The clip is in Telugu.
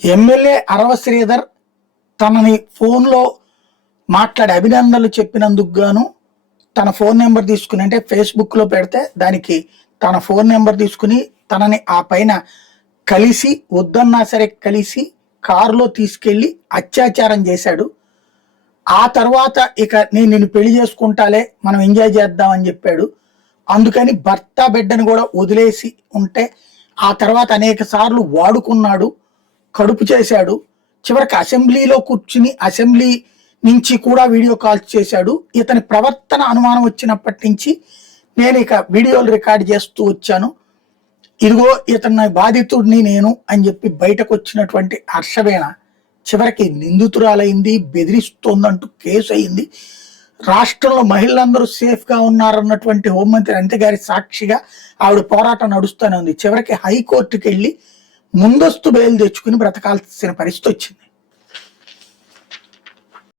ఎమ్మెల్యే అరవ శ్రీధర్ తనని ఫోన్లో మాట్లాడి అభినందనలు చెప్పినందుకు గాను తన ఫోన్ నెంబర్ తీసుకుని, అంటే ఫేస్బుక్లో పెడితే దానికి తన ఫోన్ నెంబర్ తీసుకుని తనని ఆ పైన కలిసి, వద్దన్నా సరే కలిసి కారులో తీసుకెళ్లి అత్యాచారం చేశాడు. ఆ తర్వాత ఇక నేను నిన్ను పెళ్లి చేసుకుంటాలే, మనం ఎంజాయ్ చేద్దాం అని చెప్పాడు. అందుకని భర్త బిడ్డను కూడా వదిలేసి ఉంటే ఆ తర్వాత అనేక సార్లు వాడుకున్నాడు, కడుపు చేశాడు. చివరికి అసెంబ్లీలో కూర్చుని అసెంబ్లీ నుంచి కూడా వీడియో కాల్స్ చేశాడు. ఇతని ప్రవర్తన అనుమానం వచ్చినప్పటి నుంచి నేను ఇక వీడియోలు రికార్డ్ చేస్తూ వచ్చాను. ఇదిగో ఇతని బాధితుడిని నేను అని చెప్పి బయటకు వచ్చినటువంటి హర్షవేణ చివరికి నిందితురాలైంది, బెదిరిస్తోందంటూ కేసు అయింది. రాష్ట్రంలో మహిళలందరూ సేఫ్ గా ఉన్నారన్నటువంటి హోంమంత్రి అనిత గారి సాక్షిగా ఆవిడ పోరాటం నడుస్తూనే ఉంది. చివరికి హైకోర్టుకి వెళ్ళి ముందస్తు బెయిల్ తెచ్చుకుని బ్రతకాల్సిన పరిస్థితి వచ్చింది.